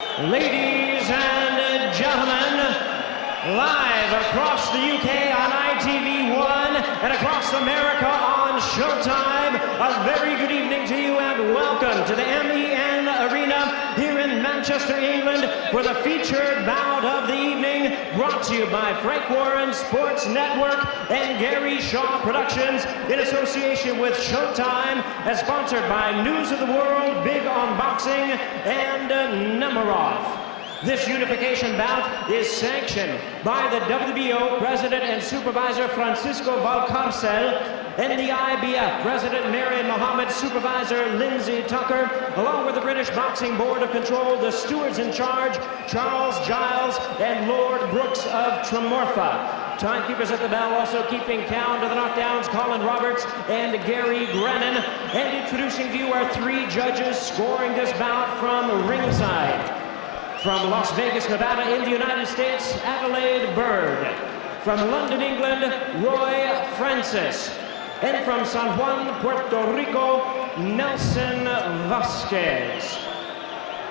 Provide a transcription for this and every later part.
Ladies and gentlemen, live across the UK on ITV1 and across America on Showtime, a very good evening to you and welcome to the MEN Arena here in Manchester, England for the featured bout of the evening, brought to you by Frank Warren Sports Network and Gary Shaw Productions in association with Showtime, and sponsored by News of the World, Big on Boxing, and Nemiroff. This unification bout is sanctioned by the WBO President and Supervisor Francisco Valcarcel and the IBF President Marion Mohammed, Supervisor Lindsay Tucker, along with the British Boxing Board of Control, the stewards in charge, Charles Giles and Lord Brooks of Tremorfa. Timekeepers at the bell also keeping count of the knockdowns, Colin Roberts and Gary Grennan. And introducing to you our three judges scoring this bout from ringside. From Las Vegas, Nevada in the United States, Adelaide Bird. From London, England, Roy Francis. And from San Juan, Puerto Rico, Nelson Vasquez.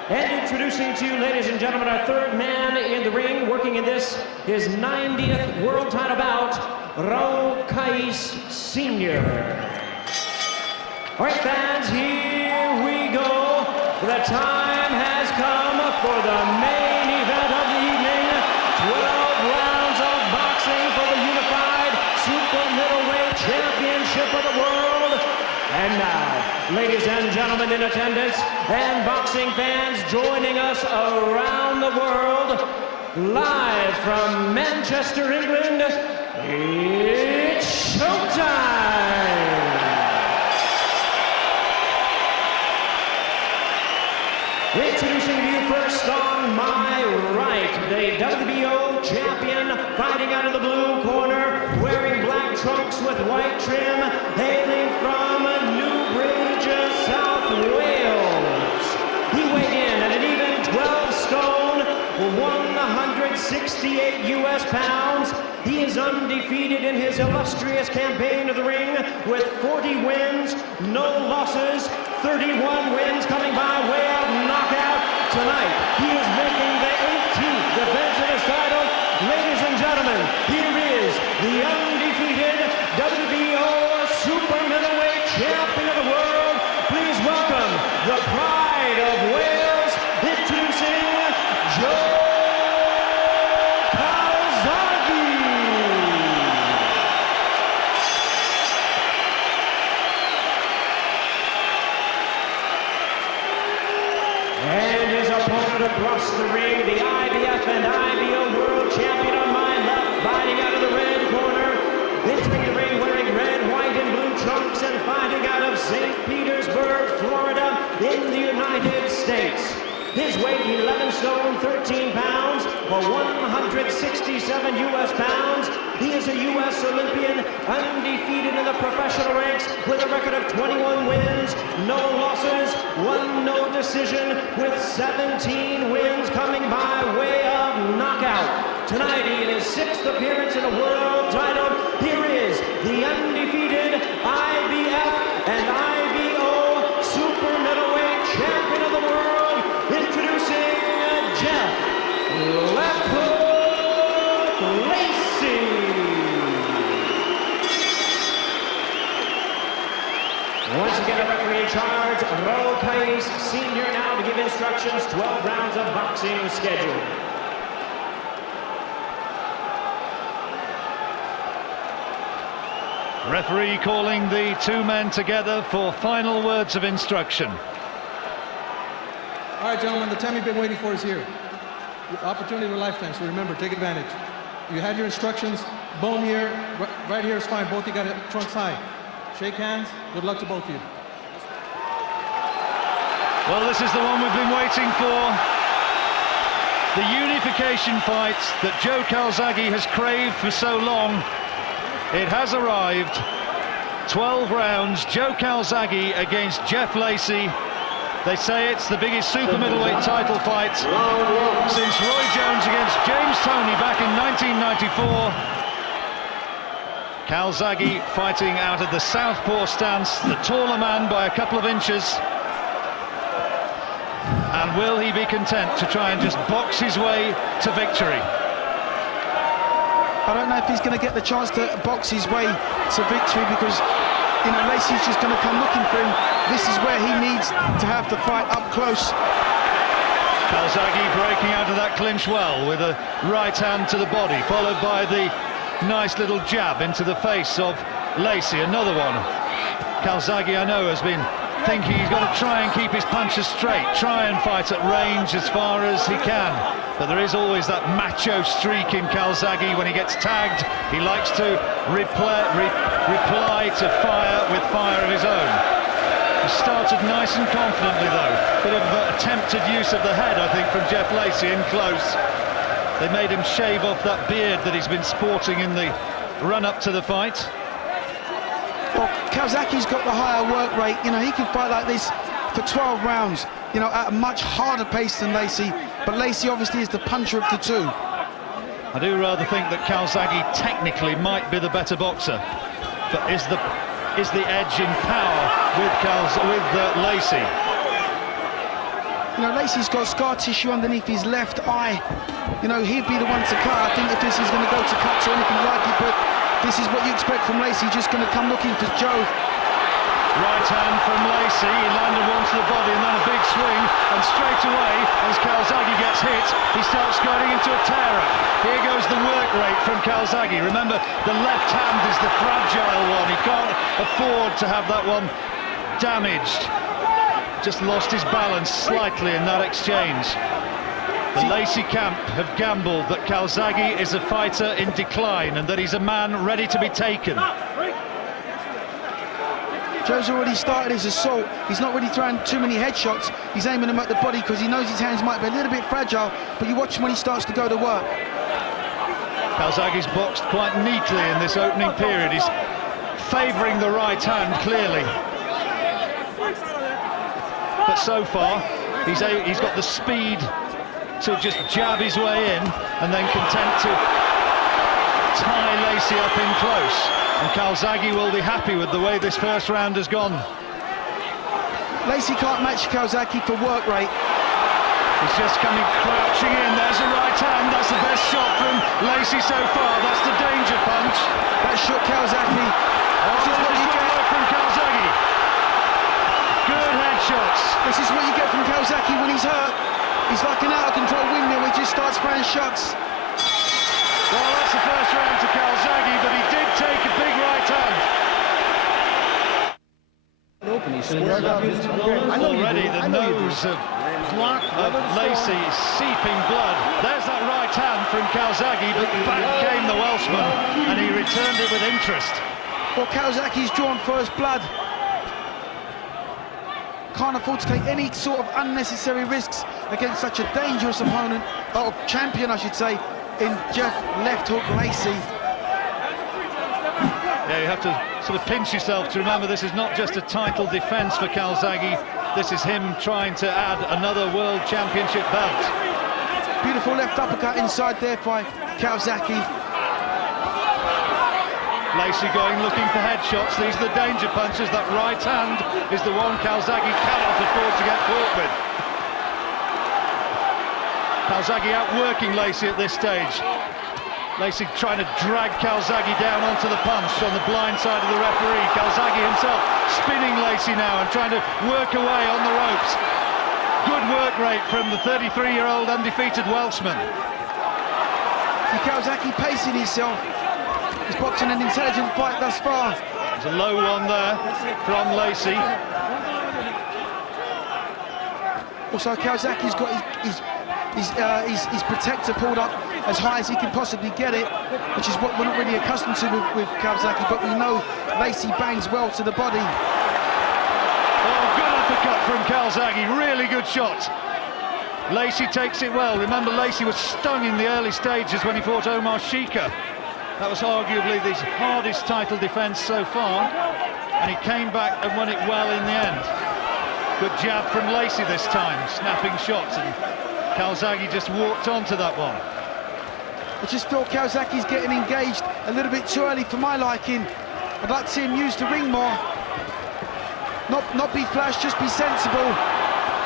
And introducing to you, ladies and gentlemen, our third man in the ring, working in this, his 90th world title bout, Raul Cais Sr. All right, fans, here we go. The time has come for the main event of the evening. 12 rounds of boxing for the unified super middleweight championship of the world. And now, ladies and gentlemen in attendance and boxing fans joining us around the world, live from Manchester, England, it's showtime! Introducing to you first on my right, the WBO champion, fighting out of the blue corner, wearing black trunks with white trim, hailing from Newbridge, South Wales. He weighed in at an even 12 stone, 168 US pounds. He is undefeated in his illustrious campaign of the ring with 40 wins, no losses, 31 wins coming by way of knockout. Tonight, he is making the 18th defense of his title. Ladies and gentlemen, here is the undefeated WBO Super Middleweight Champion of the world. Please welcome the pride of Wales, introducing Joe Calzaghe. And his opponent across the ring, the IBF and IBO World Champion on my left, fighting out of the red corner, entering the ring wearing red, white, and blue trunks and fighting out of St. Petersburg, Florida, in the United States. His weight, 11 stone, 13 pounds, or 167 US pounds. He is a US Olympian, undefeated in the professional ranks with a record of 21 wins, no losses, 1 no decision, with 17 wins coming by way of knockout. Tonight, in his 6th appearance in a world title, here is the undefeated IBF and IBO Super Middleweight Champion of the world, introducing Jeff Lacy. Once again, a referee in charge, Raul Cais Sr. now to give instructions. 12 rounds of boxing scheduled. Referee calling the two men together for final words of instruction. All right, gentlemen, the time you've been waiting for is here. Your opportunity of a lifetime, so remember, take advantage. You had your instructions, bone here, right here is fine. Both you got it trunks high. Shake hands, good luck to both of you. Well, this is the one we've been waiting for. The unification fight that Joe Calzaghe has craved for so long. It has arrived. 12 rounds, Joe Calzaghe against Jeff Lacy. They say it's the biggest super middleweight title fight since Roy Jones against James Toney back in 1994. Calzaghe fighting out of the southpaw stance, the taller man by a couple of inches. And will he be content to try and just box his way to victory? I don't know if he's going to get the chance to box his way to victory, because, you know, Lacy's just going to come looking for him. This is where he needs to have the fight up close. Calzaghe breaking out of that clinch well with a right hand to the body, followed by the nice little jab into the face of Lacy. Another one. Calzaghe, I know, has been thinking he's got to try and keep his punches straight, try and fight at range as far as he can. But there is always that macho streak in Calzaghe. When he gets tagged, he likes to reply to fire with fire of his own. He started nice and confidently, though. Bit of attempted use of the head, I think, from Jeff Lacy in close. They made him shave off that beard that he's been sporting in the run-up to the fight. Well, Calzaghe's got the higher work rate. You know, he can fight like this for 12 rounds, you know, at a much harder pace than Lacy. But Lacy obviously is the puncher of the two. I do rather think that Calzaghe technically might be the better boxer, but is the edge in power with Lacy. You know, Lacy's got scar tissue underneath his left eye. You know, he'd be the one to cut. I think if this is going to go to cuts or anything like it, but this is what you expect from Lacy, just going to come looking for Joe. Right hand from Lacy, he landed one to the body and then a big swing, and straight away, as Calzaghe gets hit, he starts going into a tear-up. Here goes the work rate from Calzaghe. Remember, the left hand is the fragile one. He can't afford to have that one damaged. Just lost his balance slightly in that exchange. The Lacy camp have gambled that Calzaghe is a fighter in decline and that he's a man ready to be taken. Joe's already started his assault. He's not really throwing too many headshots. He's aiming them at the body because he knows his hands might be a little bit fragile, but you watch him when he starts to go to work. Calzaghe's boxed quite neatly in this opening period. He's favouring the right hand, clearly. But so far, he's got the speed to just jab his way in and then content to tie Lacy up in close. And Calzaghe will be happy with the way this first round has gone. Lacy can't match Calzaghe for work rate. He's just coming crouching in. There's a right hand. That's the best shot from Lacy so far. That's the danger punch. That shot Calzaghe. This is what you get from Calzaghe. Good headshots. This is what you get from Calzaghe when he's hurt. He's like an out-of-control windmill. He just starts throwing shots. Well, that's the first round to Calzaghe, but he did take a big right hand. Already the nose of Lacy is seeping blood. There's that right hand from Calzaghe, but back came the Welshman, and he returned it with interest. Well, Calzaghe's drawn first blood. Can't afford to take any sort of unnecessary risks against such a dangerous opponent, or champion, I should say, in Jeff Left Hook Lacy. Yeah, you have to sort of pinch yourself to remember this is not just a title defence for Calzaghe. This is him trying to add another World Championship belt. Beautiful left uppercut inside there by Calzaghe. Lacy going looking for headshots. These are the danger punches. That right hand is the one Calzaghe cannot afford to get caught with. Calzaghe outworking Lacy at this stage. Lacy trying to drag Calzaghe down onto the punch on the blind side of the referee. Calzaghe himself spinning Lacy now and trying to work away on the ropes. Good work rate from the 33-year-old undefeated Welshman. Calzaghe pacing himself. He's boxing an intelligent fight thus far. There's a low one there from Lacy. Also, Calzaghe's got his protector pulled up as high as he can possibly get it, which is what we're not really accustomed to with Calzaghe, but we know Lacy bangs well to the body. Oh, good uppercut from Calzaghe, really good shot. Lacy takes it well. Remember, Lacy was stung in the early stages when he fought Omar Shika. That was arguably the hardest title defence so far, and he came back and won it well in the end. Good jab from Lacy this time, snapping shots, and Calzaghe just walked onto that one. I just feel Calzaghe's getting engaged a little bit too early for my liking. I'd like to see him use the ring more. Not be flash, just be sensible.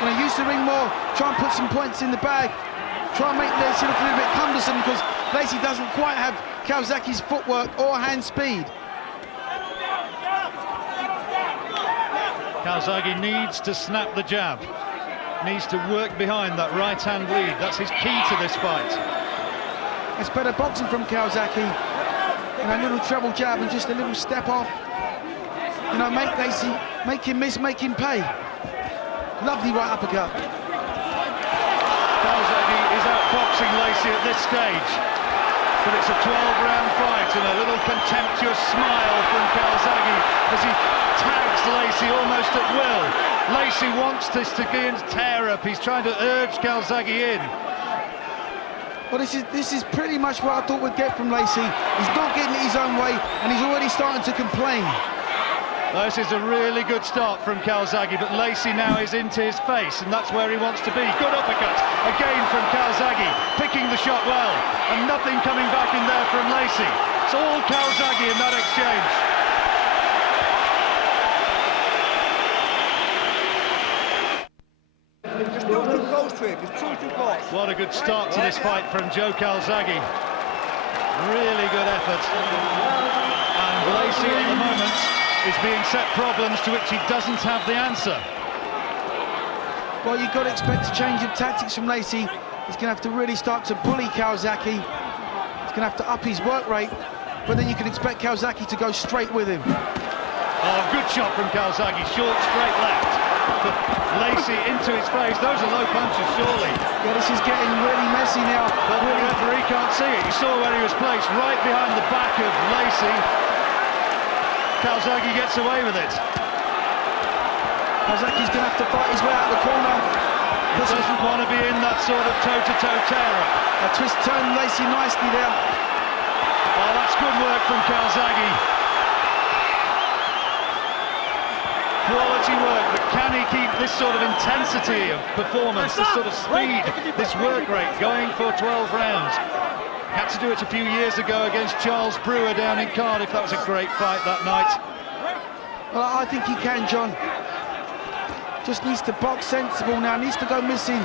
You know, use the ring more, try and put some points in the bag, try and make Lacy look a little bit cumbersome, because Lacy doesn't quite have Calzaghe's footwork or hand speed. Calzaghe needs to snap the jab, needs to work behind that right-hand lead. That's his key to this fight. It's better boxing from Calzaghe. You know, a little treble jab and just a little step off. You know, make Lacy, make him miss, make him pay. Lovely right uppercut. Calzaghe is outboxing Lacy at this stage, but it's a 12-round fight, and a little contemptuous smile from Calzaghe as he tags Lacy almost at will. Lacy wants this to be in tear-up. He's trying to urge Calzaghe in. Well, this is pretty much what I thought we'd get from Lacy. He's not getting it his own way, and he's already starting to complain. This is a really good start from Calzaghe, but Lacy now is into his face, and that's where he wants to be. Good uppercut, again from Calzaghe, picking the shot well, and nothing coming back in there from Lacy. It's all Calzaghe in that exchange. Just too close to him, it's too close. What a good start to this fight from Joe Calzaghe. Really good effort. And Lacy at the moment is being set problems to which he doesn't have the answer. Well, you've got to expect a change of tactics from Lacy. He's going to have to really start to bully Calzaghe. He's going to have to up his work rate, but then you can expect Calzaghe to go straight with him. Oh, good shot from Calzaghe, short, straight left. But Lacy into his face, those are low punches, surely. Yeah, this is getting really messy now. But the referee can't see it. He saw where he was placed, right behind the back of Lacy. Calzaghe gets away with it. Calzaghe's going to have to fight his way out of the corner. He doesn't want to be in that sort of toe-to-toe tear-up. A twist turned Lacy nicely there. Oh, that's good work from Calzaghe. Quality work, but can he keep this sort of intensity of performance, this sort of speed, this work rate going for 12 rounds? Had to do it a few years ago against Charles Brewer down in Cardiff. That was a great fight that night. Well, I think he can, John. Just needs to box sensible now, needs to go missing.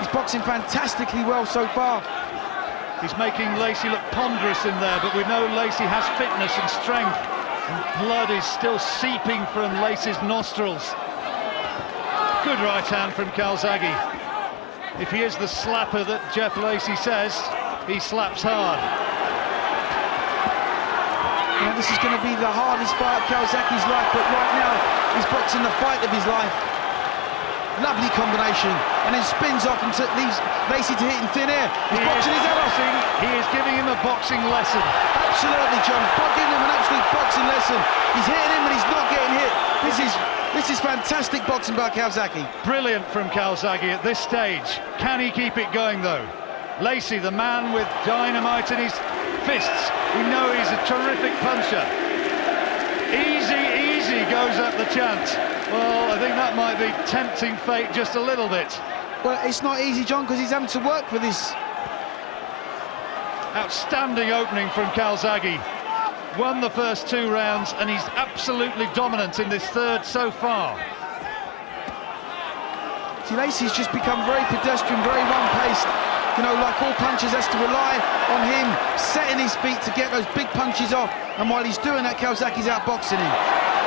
He's boxing fantastically well so far. He's making Lacy look ponderous in there, but we know Lacy has fitness and strength. And blood is still seeping from Lacy's nostrils. Good right hand from Calzaghe. If he is the slapper that Jeff Lacy says, he slaps hard. Yeah, this is going to be the hardest fight of Calzaghe's life, but right now he's boxing the fight of his life. Lovely combination, and then spins off and leaves Lacy to hit in thin air. He's boxing his head off. He is giving him a boxing lesson. Absolutely, John. Giving him an absolute boxing lesson. He's hitting him and he's not getting hit. This is fantastic boxing by Calzaghe. Brilliant from Calzaghe at this stage. Can he keep it going, though? Lacy, the man with dynamite in his fists. We know he's a terrific puncher. Easy, easy goes up the chant. Well, I think that might be tempting fate just a little bit. Well, it's not easy, John, because he's having to work for this. Outstanding opening from Calzaghe. Won the first 2 rounds, and he's absolutely dominant in this third so far. See, Lacy's just become very pedestrian, very one-paced. You know, like all punchers, has to rely on him setting his feet to get those big punches off. And while he's doing that, Calzaghe's outboxing him.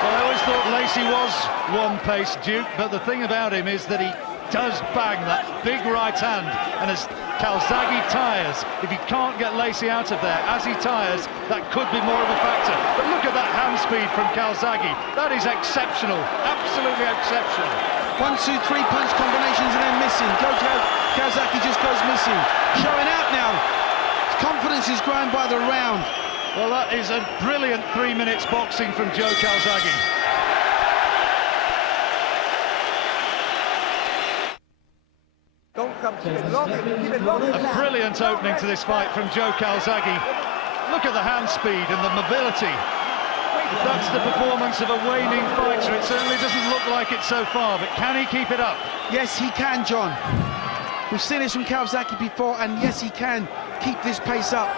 Well, I always thought Lacy was one-pace, Duke, but the thing about him is that he does bang that big right hand, and as Calzaghe tires, if he can't get Lacy out of there as he tires, that could be more of a factor. But look at that hand speed from Calzaghe. That is exceptional, absolutely exceptional. 1, 2, 3 punch combinations and then missing. Calzaghe just goes missing. Showing out now. His confidence is growing by the round. Well, that is a brilliant 3 minutes boxing from Joe Calzaghe. Don't come, keep it long, keep it long. A brilliant opening to this fight from Joe Calzaghe. Look at the hand speed and the mobility. If that's the performance of a waning fighter, it certainly doesn't look like it so far, but can he keep it up? Yes, he can, John. We've seen this from Calzaghe before, and yes, he can keep this pace up.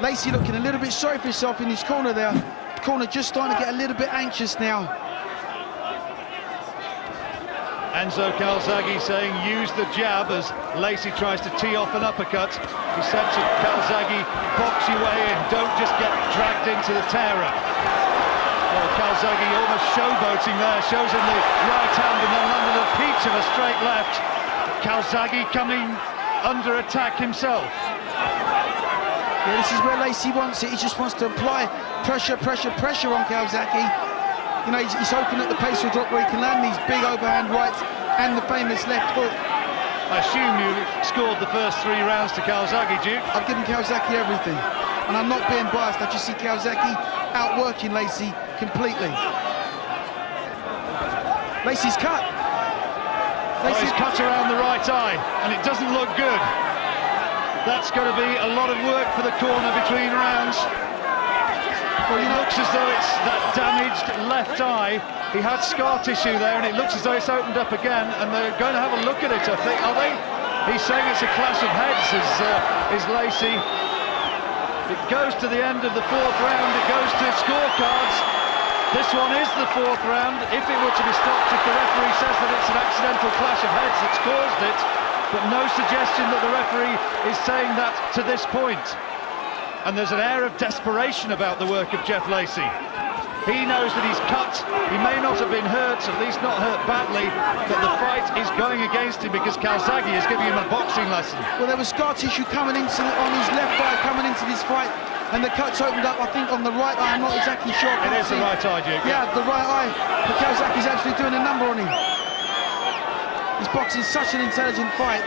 Lacy looking a little bit sorry for himself in his corner there. Corner just starting to get a little bit anxious now. Enzo Calzaghe saying use the jab as Lacy tries to tee off an uppercut. He said to Calzaghe, box your way in, don't just get dragged into the tear-up. Well, Calzaghe almost showboating there, shows him the right hand and then landed a peach of a straight left. Calzaghe coming under attack himself. Yeah, this is where Lacy wants it. He just wants to apply pressure on Calzaghe. You know, he's hoping at the pace with drop where he can land these big overhand rights and the famous left hook. I assume you scored the first 3 rounds to Calzaghe, Duke? I've given Calzaghe everything, and I'm not being biased. I just see Calzaghe outworking Lacy completely. Lacy's cut. He's cut around the right eye, and it doesn't look good. That's going to be a lot of work for the corner between rounds. Well, it looks as though it's that damaged left eye. He had scar tissue there, and it looks as though it's opened up again, and they're going to have a look at it, I think, are they? He's saying it's a clash of heads, is Lacy. It goes to the end of the 4th round, it goes to scorecards. This one is the 4th round. If it were to be stopped, if the referee says that it's an accidental clash of heads that's caused it, but no suggestion that the referee is saying that to this point. And there's an air of desperation about the work of Jeff Lacy. He knows that he's cut. He may not have been hurt, at least not hurt badly, but the fight is going against him because Calzaghe is giving him a boxing lesson. Well, there was scar tissue coming into on his left eye coming into this fight, and the cut's opened up, I think, on the right eye. I'm not exactly sure. It is the right eye, Duke. Yeah, the right eye. But Calzaghe's actually doing a number on him. He's boxing such an intelligent fight.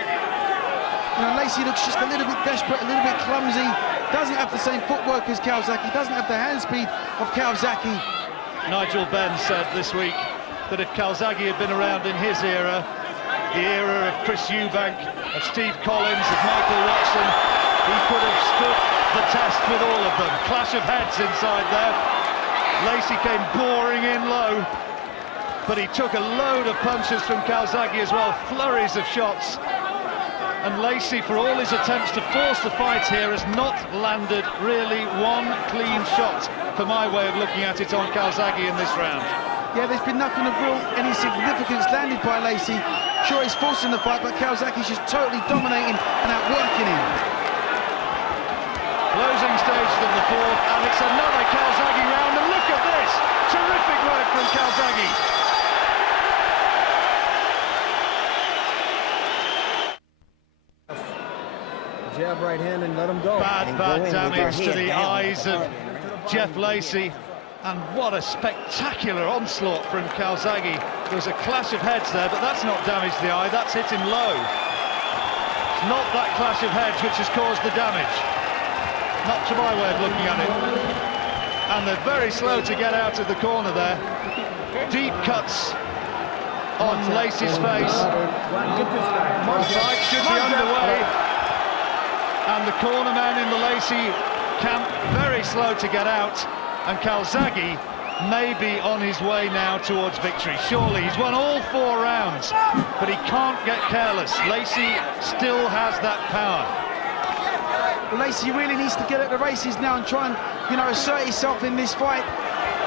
You know, Lacy looks just a little bit desperate, a little bit clumsy. Doesn't have the same footwork as Calzaghe, doesn't have the hand speed of Calzaghe. Nigel Benn said this week that if Calzaghe had been around in his era, the era of Chris Eubank, of Steve Collins, of Michael Watson, he could have stood the test with all of them. Clash of heads inside there. Lacy came boring in low, but he took a load of punches from Calzaghe as well, flurries of shots. And Lacy, for all his attempts to force the fight here, has not landed really one clean shot, for my way of looking at it, on Calzaghe in this round. Yeah, there's been nothing of real any significance landed by Lacy. Sure, he's forcing the fight, but Calzaghe's just totally dominating and outworking him. Closing stage of the 4th, and it's another Calzaghe round, and look at this! Terrific work from Calzaghe. Jab right hand and let him go. Bad damage to the eyes of Jeff Lacy. And what a spectacular onslaught from Calzaghe. There's a clash of heads there, but that's not damaged the eye, that's hit him low. It's not that clash of heads which has caused the damage. Not to my way of looking at it. And they're very slow to get out of the corner there. Deep cuts on Lacy's face. Fight should be underway. And the cornerman in the Lacy camp very slow to get out, and Calzaghe may be on his way now towards victory. Surely he's won all 4 rounds, but he can't get careless. Lacy still has that power. Well, Lacy really needs to get at the races now and try and, you know, assert himself in this fight,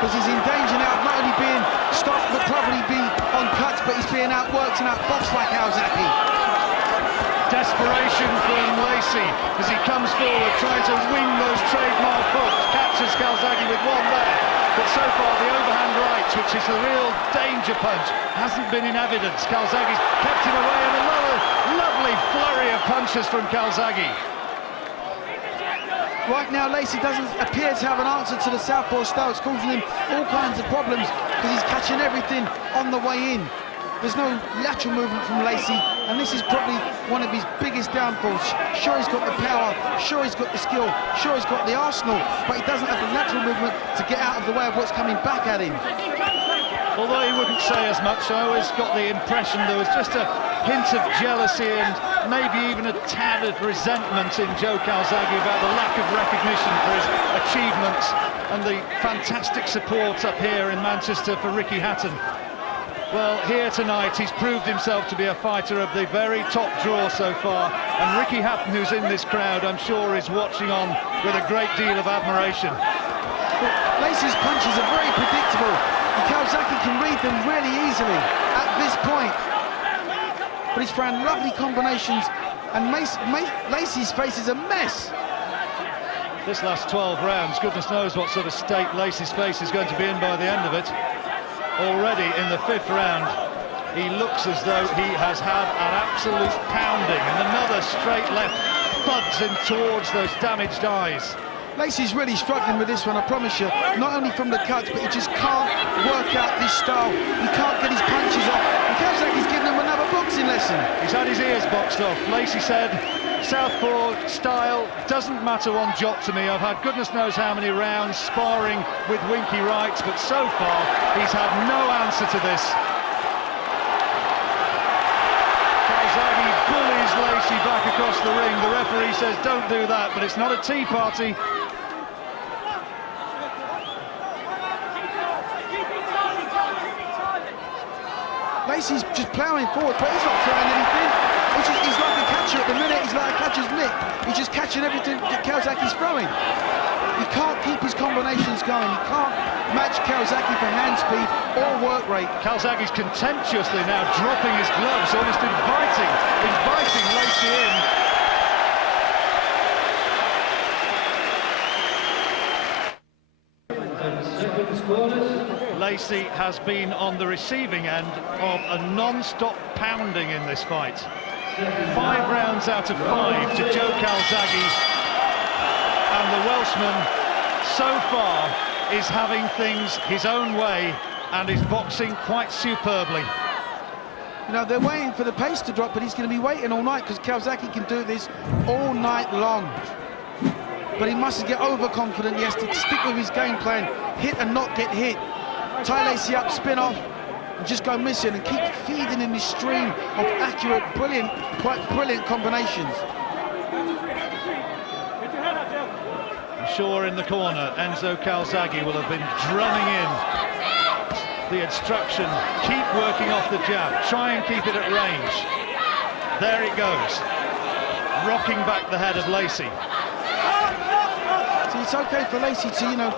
because he's in danger now of not only being stopped but probably be on cuts, but he's being outworked and outboxed by Calzaghe. Desperation from Lacy as he comes forward, trying to wing those trademark hooks. Catches Calzaghe with one there, but so far the overhand right, which is the real danger punch, hasn't been in evidence. Calzaghe's kept him away, and another lovely flurry of punches from Calzaghe. Right now, Lacy doesn't appear to have an answer to the southpaw style. It's causing him all kinds of problems because he's catching everything on the way in. There's no lateral movement from Lacy, and this is probably one of his biggest downfalls. Sure, he's got the power, sure he's got the skill, sure he's got the arsenal, but he doesn't have the lateral movement to get out of the way of what's coming back at him. Although he wouldn't say as much, I always got the impression there was just a hint of jealousy and maybe even a tad of resentment in Joe Calzaghe about the lack of recognition for his achievements and the fantastic support up here in Manchester for Ricky Hatton. Well, here tonight he's proved himself to be a fighter of the very top draw so far, and Ricky Hatton, who's in this crowd, I'm sure is watching on with a great deal of admiration. Well, Lacy's punches are very predictable, and Calzaghe can read them really easily at this point. but he's throwing lovely combinations, and Lacy's face is a mess. This last 12 rounds, goodness knows what sort of state Lacy's face is going to be in by the end of it. Already in the 5th round, he looks as though he has had an absolute pounding, and another straight left thuds him towards those damaged eyes. Lacy's really struggling with this one, I promise you. Not only from the cuts, but he just can't work out this style. He can't get his punches off. And Calzaghe's giving him another boxing lesson. He's had his ears boxed off. Lacy said, southpaw style doesn't matter one jot to me. I've had goodness knows how many rounds sparring with Winky Wrights, but so far he's had no answer to this. Calzaghe bullies Lacy back across the ring. The referee says don't do that, but it's not a tea party. Lacy's just ploughing forward, but he's not throwing anything. He's like a catcher at the minute. He's like a catcher's mitt. He's just catching everything that Calzaghe's throwing. He can't keep his combinations going. He can't match Calzaghe for hand speed or work rate. Calzaghe's contemptuously now dropping his gloves, almost inviting Lacy in. Lacy has been on the receiving end of a non-stop pounding in this fight. 5 rounds out of 5 to Joe Calzaghe, and the Welshman so far is having things his own way and is boxing quite superbly. You know, they're waiting for the pace to drop, but he's going to be waiting all night because Calzaghe can do this all night long. But he mustn't get overconfident. He has to stick with his game plan, hit and not get hit. Tie Lacy up, spin off, and just go missing, and keep feeding in this stream of accurate, brilliant, quite brilliant combinations. I'm sure in the corner, Enzo Calzaghe will have been drumming in the instruction, keep working off the jab, try and keep it at range. There it goes, rocking back the head of Lacy. See, it's okay for Lacy to, you know,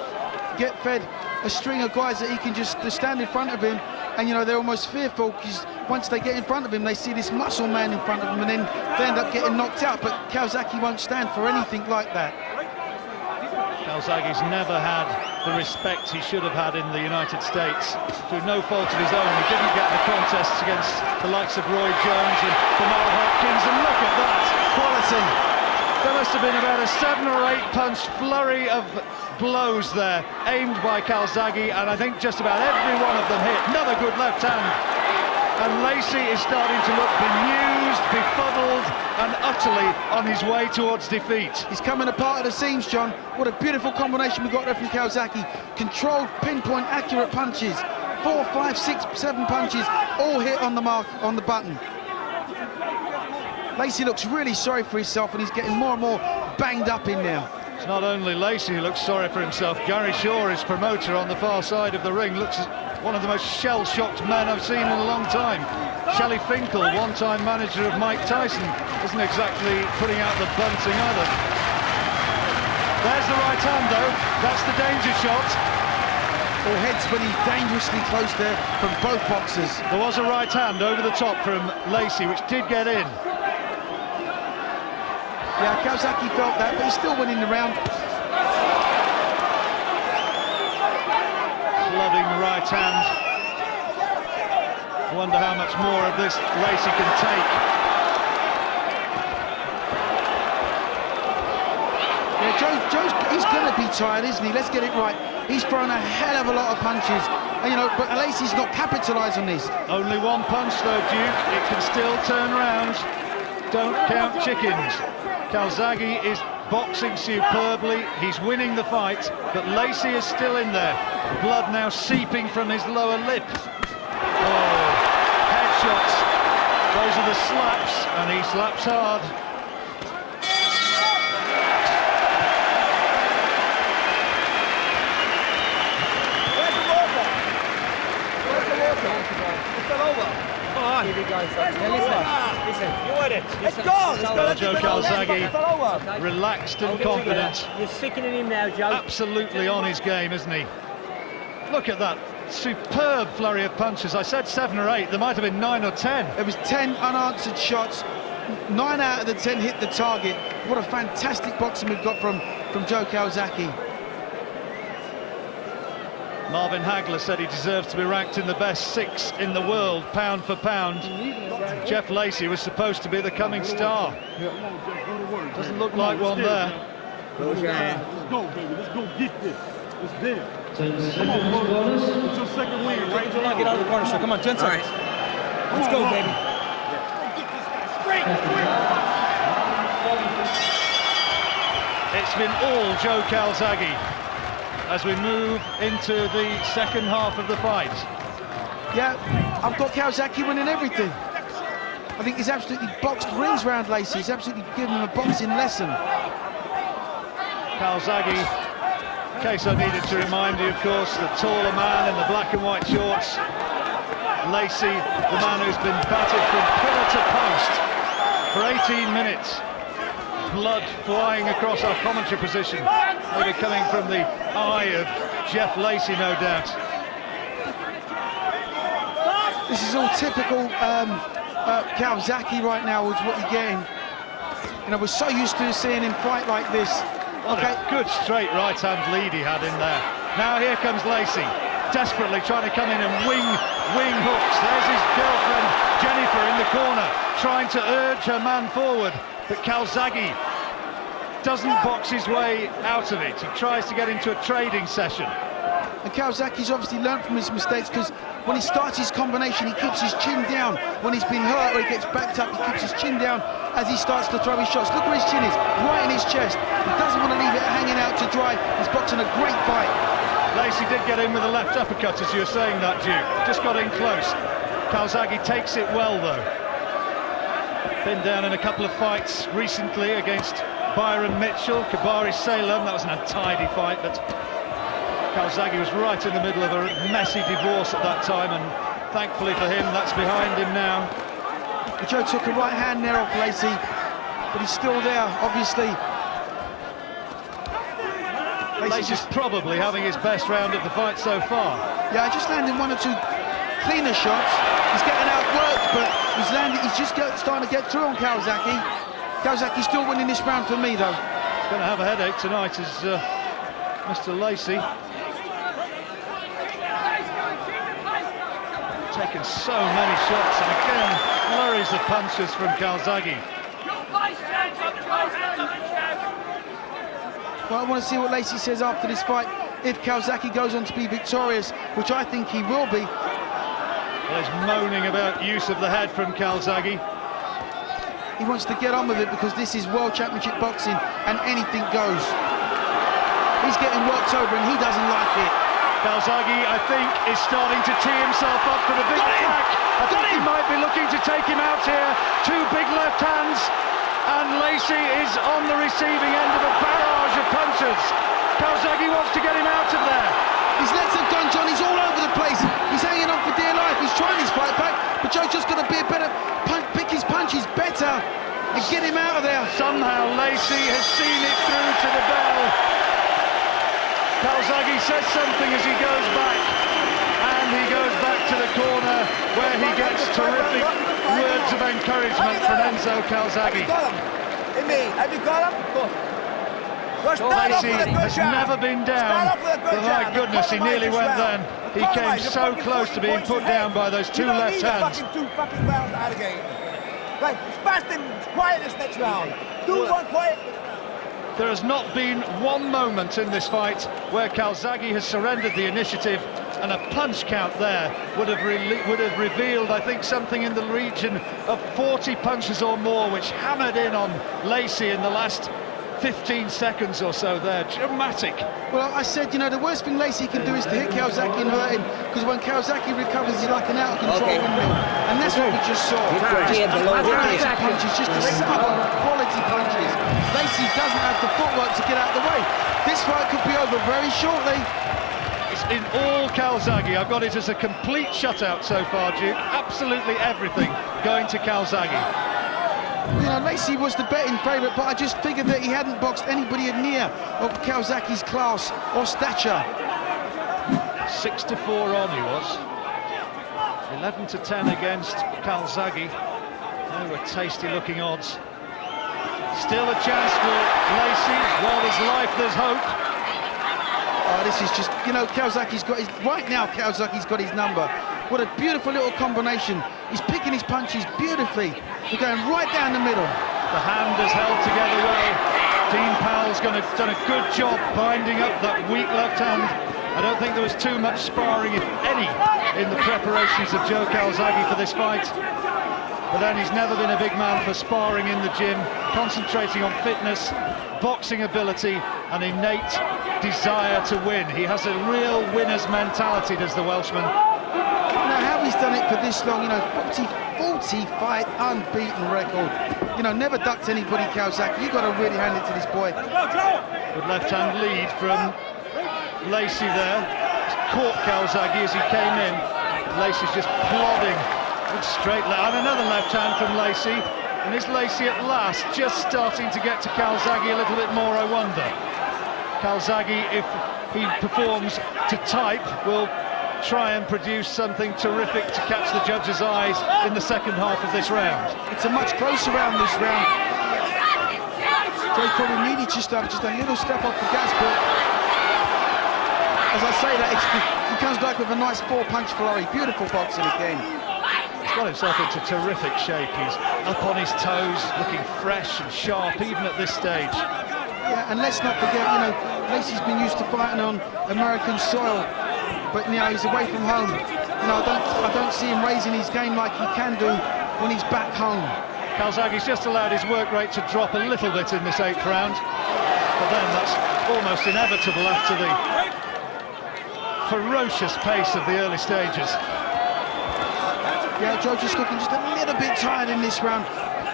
get fed a string of guys that he can just stand in front of him, and you know they're almost fearful because once they get in front of him they see this muscle man in front of them, and then they end up getting knocked out. But Calzaghe won't stand for anything like that. Calzaghe's never had the respect he should have had in the United States through no fault of his own. He didn't get the contests against the likes of Roy Jones and Jamal Hopkins, and look at that quality. There must have been about a 7 or 8 punch flurry of blows there, aimed by Calzaghe, and I think just about every one of them hit. Another good left hand. And Lacy is starting to look bemused, befuddled, and utterly on his way towards defeat. He's coming apart at the seams, John. What a beautiful combination we got there from Calzaghe. Controlled, pinpoint, accurate punches. 4, 5, 6, 7 punches, all hit on the mark, on the button. Lacy looks really sorry for himself, and he's getting more and more banged up in now. It's not only Lacy who looks sorry for himself. Gary Shaw, his promoter on the far side of the ring, looks one of the most shell-shocked men I've seen in a long time. Shelley Finkel, one-time manager of Mike Tyson, isn't exactly putting out the bunting either. There's the right hand, though. That's the danger shot. All heads spinning dangerously close there from both boxers. There was a right hand over the top from Lacy, which did get in. Yeah, Calzaghe felt that, but he's still winning the round. Flooding right hand. I wonder how much more of this Lacy can take. Yeah, he's going to be tired, isn't he? Let's get it right. He's thrown a hell of a lot of punches, and, you know, but Lacy's not capitalised on this. Only one punch, though, Duke. It can still turn round. Don't count chickens. Calzaghe is boxing superbly. He's winning the fight, but Lacy is still in there. Blood now seeping from his lower lip. Oh, headshots. Those are the slaps, and he slaps hard. Where's the water? Where's the water? It's all over. Come on. Here we go. Listen. You want it? It's gone. It's gone. Joe Calzaghe, relaxed and confident. You're sickening him now, Joe. Absolutely on his game, isn't he? Look at that superb flurry of punches. I said 7 or 8, there might have been 9 or 10. There was 10 unanswered shots, 9 out of the 10 hit the target. What a fantastic boxing we've got from Joe Calzaghe. Marvin Hagler said he deserves to be ranked in the best 6 in the world, pound for pound. Jeff Lacy was supposed to be the coming star. Doesn't look like one there. Close your hand. Let's go, baby. Let's go get this. It's there. Come on, brother. It's your second win, right? Get out of the corner, sir. Come on, 10 seconds. Right. Let's go, baby. It's been all Joe Calzaghe as we move into the second half of the fight. Yeah, I've got Calzaghe winning everything. I think he's absolutely boxed rings round Lacy. He's absolutely given him a boxing lesson. Calzaghe, in case I needed to remind you, of course, the taller man in the black and white shorts. Lacy, the man who's been battered from pillar to post for 18 minutes. Blood flying across our commentary position. Maybe coming from the eye of Jeff Lacy, no doubt. This is all typical Calzaghe right now, is what you're getting. You know, we're so used to seeing him fight like this. What a good straight right-hand lead he had in there. Now here comes Lacy, desperately trying to come in and wing hooks. There's his girlfriend, Jennifer, in the corner, trying to urge her man forward. But Calzaghe doesn't box his way out of it. He tries to get into a trading session. And Calzaghe's obviously learned from his mistakes, because when he starts his combination, he keeps his chin down. When he's been hurt or he gets backed up, he keeps his chin down as he starts to throw his shots. Look where his chin is, right in his chest. He doesn't want to leave it hanging out to dry. He's boxing a great fight. Lacy did get in with a left uppercut, as you were saying that, Duke. Just got in close. Calzaghe takes it well, though. Been down in a couple of fights recently against Byron Mitchell, Kabari Salem. That was an untidy fight, but Calzaghe was right in the middle of a messy divorce at that time, and thankfully for him, that's behind him now. Joe took a right hand there off Lacy, but he's still there, obviously. Lacy's probably having his best round of the fight so far. Yeah, just landing 1 or 2 cleaner shots. He's getting outworked, but he's just starting to get through on Calzaghe. Calzaghe's still winning this round for me, though. Going to have a headache tonight is Mr. Lacy. Taken so many shots, and again, flurries of punches from Calzaghe. Well, I want to see what Lacy says after this fight. If Calzaghe goes on to be victorious, which I think he will be. Well, he's moaning about use of the head from Calzaghe. He wants to get on with it, because this is World Championship boxing and anything goes. He's getting worked over and he doesn't like it. Calzaghe, I think, is starting to tee himself up for the big attack. I think he might be looking to take him out here. 2 big left hands, and Lacy is on the receiving end of a barrage of punches. Calzaghe wants to get him out of there. His legs have gone, John. He's all over the place. He's hanging on for dear life. He's trying his fight back, but Joe's just got to be a better pick his punches better and get him out of there. Somehow Lacy has seen it through to the bell. Calzaghe says something as he goes back, and he goes back to the corner where he gets terrific words of encouragement from Enzo Calzaghe. Have you got him? Lacy has never been down, but my goodness, he nearly went then. He came so close to being put down by those 2 left hands. 2 fucking rounds out of game. Right, fast and quiet this next round. Do one quiet. There has not been one moment in this fight where Calzaghe has surrendered the initiative, and a punch count there would have revealed, I think, something in the region of 40 punches or more, which hammered in on Lacy in the last 15 seconds or so there. Dramatic. Well, I said, you know, the worst thing Lacy can do is to hit Calzaghe and hurt him, because when Calzaghe recovers, he's like an out-of-control windmill. And that's what we just saw. Punches, just the quality punches. Lacy doesn't have the footwork to get out of the way. This fight could be over very shortly. It's in all Calzaghe. I've got it as a complete shutout so far, Duke. Absolutely everything going to Calzaghe. You know, Lacy was the betting favourite, but I just figured that he hadn't boxed anybody near of Calzaghe's class or stature. 6-4 on he was. 11-10 against Calzaghe. They were tasty-looking odds. Still a chance for Lacy. While there's life, there's hope. Oh, this is just, you know, Calzaghe's got his, right now Calzaghe's got his number. What a beautiful little combination. He's picking his punches beautifully. We're going right down the middle. The hand has held together well. Dean Powell's done a good job binding up that weak left hand. I don't think there was too much sparring, if any, in the preparations of Joe Calzaghe for this fight. But then he's never been a big man for sparring in the gym, concentrating on fitness, boxing ability, and innate desire to win. He has a real winner's mentality, does the Welshman. Now, how he's done it for this long, you know, 40 fight unbeaten record. You know, never ducked anybody, Calzaghe. You've got to really hand it to this boy. Good left-hand lead from Lacy there. Caught Calzaghe as he came in. Lacy's just plodding. Good straight left. And another left hand from Lacy. And is Lacy at last just starting to get to Calzaghe a little bit more, I wonder? Calzaghe, if he performs to type, will try and produce something terrific to catch the judges' eyes in the second half of this round. It's a much closer round this round. So he's probably needed just a little step off the gas, but as I say that, he comes back with a nice four-punch flurry. Beautiful boxing again. He's got himself into terrific shape. He's up on his toes, looking fresh and sharp, even at this stage. Yeah, and let's not forget, you know, Lacy's been used to fighting on American soil, but you know, he's away from home. You know, I don't see him raising his game like he can do when he's back home. Calzaghe's just allowed his work rate to drop a little bit in this 8th round, but then that's almost inevitable after the ferocious pace of the early stages. Yeah, Joe just looking just a little bit tired in this round,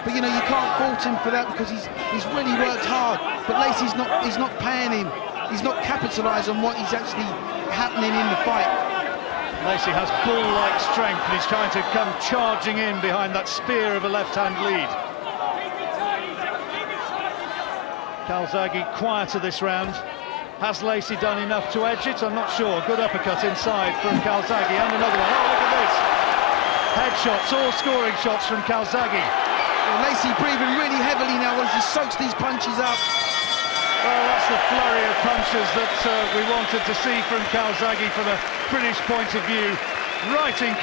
but you know, you can't fault him for that because he's really worked hard. But Lacy's not paying him. He's not capitalised on what is actually happening in the fight. Lacy has bull-like strength and he's trying to come charging in behind that spear of a left-hand lead. Calzaghe quieter this round. Has Lacy done enough to edge it? I'm not sure. Good uppercut inside from Calzaghe, and another one. Oh, look at this. Headshots, all scoring shots from Calzaghe. Well, Lacy breathing really heavily now while he just soaks these punches up. Well, that's the flurry of punches that we wanted to see from Calzaghe from a British point of view. Right in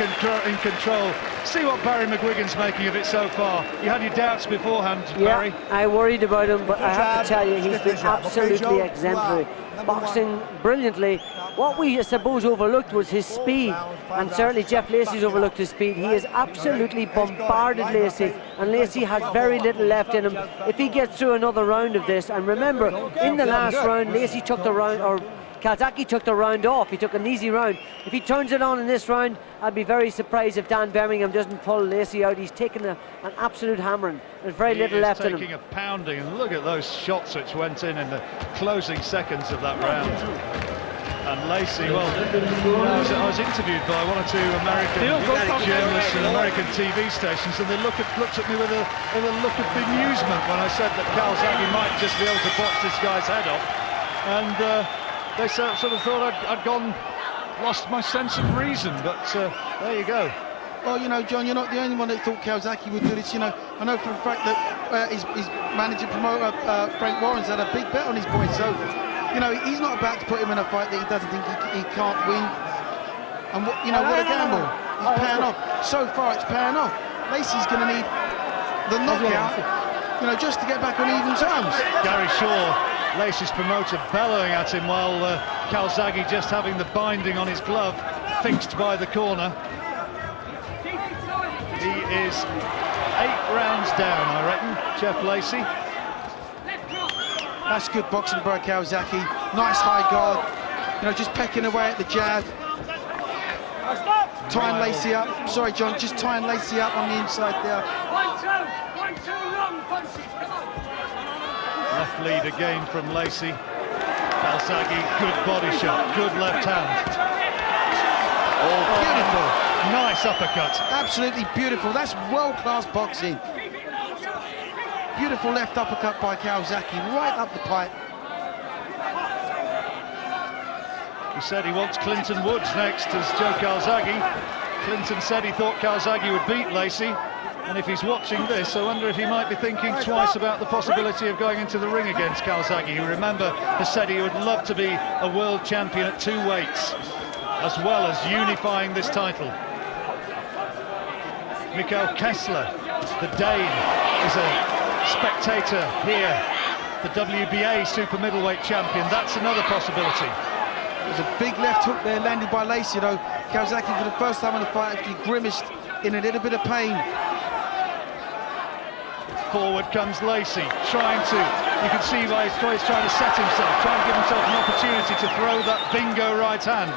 control. See what Barry McGuigan's making of it so far. You had your doubts beforehand, Barry. Yeah, I worried about him, but I have to tell you, he's been absolutely exemplary. Boxing brilliantly. What we, I suppose, overlooked was his speed, and certainly Jeff Lacy's overlooked his speed. He has absolutely bombarded Lacy, and Lacy has very little left in him. If he gets through another round of this, and remember, in the last round, Lacy took the round, or Calzaghe took the round off. He took an easy round. If he turns it on in this round, I'd be very surprised if Dan Birmingham doesn't pull Lacy out. He's taken an absolute hammering. There's very little left in him. Taking a pounding, and look at those shots which went in the closing seconds of that round. And Lacy, well, I was interviewed by one or two American journalists and American TV stations, and they looked at me with a look of bemusement when I said that Calzaghe might just be able to box this guy's head off. And they sort of thought I'd lost my sense of reason, but there you go. Well, you know, John, you're not the only one that thought Calzaghe would do this. You know, I know for a fact that his manager promoter, Frank Warren's had a big bet on his boy, so, you know, he's not about to put him in a fight that he doesn't think he can't win. And, what, you know, what a gamble. He's paying off. So far, it's paying off. Lacy's going to need the knockout, you know, just to get back on even terms. Gary Shaw, Lacy's promoter, bellowing at him while Calzaghe just having the binding on his glove fixed by the corner. He is 8 rounds down, I reckon, Jeff Lacy. That's good boxing by Calzaghe. Nice high guard. You know, just pecking away at the jab. Tying Lacy up. Sorry, John, just tying Lacy up on the inside there. 1, 2, long punches. Left lead again from Lacy. Calzaghe, good body shot, good left hand. Oh, beautiful. Nice uppercut. Absolutely beautiful. That's world-class boxing. Beautiful left uppercut by Calzaghe, right up the pipe. He said he wants Clinton Woods next as Joe Calzaghe. Clinton said he thought Calzaghe would beat Lacy. And if he's watching this, I wonder if he might be thinking twice about the possibility of going into the ring against Calzaghe, who, remember, has said he would love to be a world champion at 2 weights, as well as unifying this title. Mikkel Kessler, the Dane, is a spectator here. The WBA super middleweight champion, that's another possibility. There's a big left hook there landed by Lacy, though. Calzaghe, for the first time in the fight, actually grimaced in a little bit of pain. Forward comes Lacy, trying to, you can see why he's trying to set himself, trying to give himself an opportunity to throw that bingo right hand.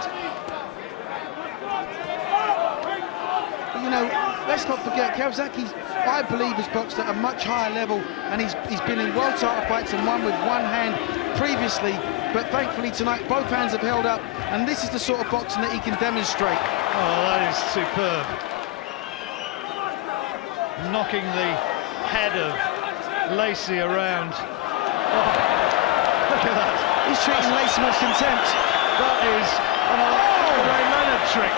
But, you know, let's not forget, Calzaghe, I believe, has boxed at a much higher level, and he's been in world title fights and won with one hand previously, but thankfully tonight both hands have held up, and this is the sort of boxing that he can demonstrate. Oh, that is superb. Knocking the head of Lacy around. Oh, look at that. He's treating Lacy with contempt. That is an Ray Leonard trick.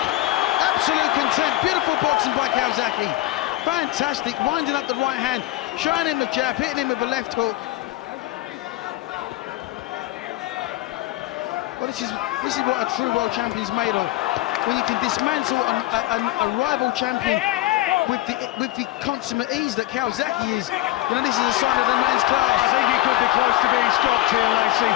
Absolute contempt. Beautiful boxing by Calzaghe. Fantastic, winding up the right hand, showing him the jab, hitting him with a left hook. Well, this is what a true world champion's made of. When you can dismantle a rival champion with the consummate ease that Calzaghe is, you know, this is a sign of the man's class. I think he could be close to being stopped here, Lacy.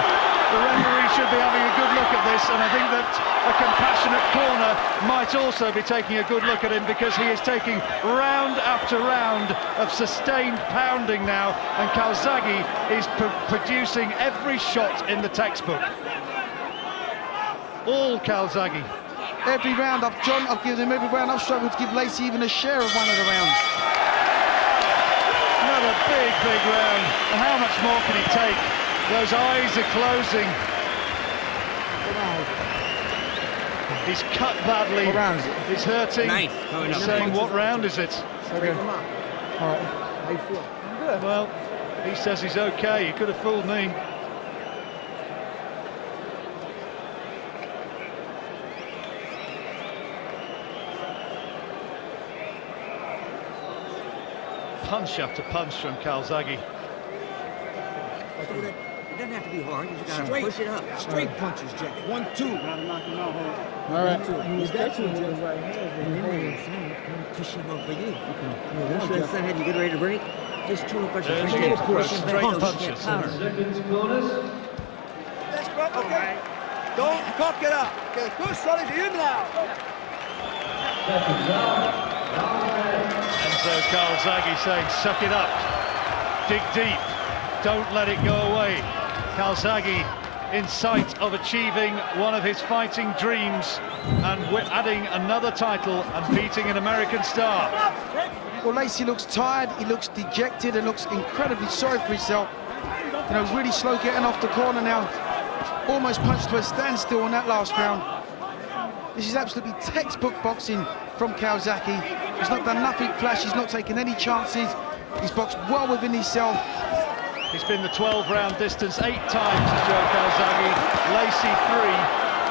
The referee should be having a good look at this, and I think that a compassionate corner might also be taking a good look at him, because he is taking round after round of sustained pounding now, and Calzaghe is producing every shot in the textbook. All Calzaghe. Every round, I've given him every round. I've struggled to give Lacy even a share of one of the rounds. Another big round. And how much more can he take? Those eyes are closing. He's cut badly. What round is it? He's hurting. Ninth. He's saying, what round is it? Okay. All right. How you feel? I'm good. Well, he says he's okay. He could have fooled me. Punch after punch from Calzaghe. It doesn't have to be hard. You just gotta push it up. Straight punches, Jack. 1, 2. Gotta knock him out hard. All right. You got to, Jack. Push him up for you. Once you you get ready to break, just 2 punches. Straight punches. Seconds bonus. Let's go. Okay. Don't cock it up. Okay, good, solid. You now. And so Calzaghe saying, suck it up, dig deep, don't let it go away. Calzaghe in sight of achieving one of his fighting dreams, and we're adding another title and beating an American star. Well, Lacy looks tired, he looks dejected, and looks incredibly sorry for himself. You know, really slow getting off the corner now. Almost punched to a standstill on that last round. This is absolutely textbook boxing from Calzaghe. He's not done nothing flash, he's not taken any chances. He's boxed well within himself. He's been the 12-round distance 8 times as Joe Calzaghe. Lacy 3.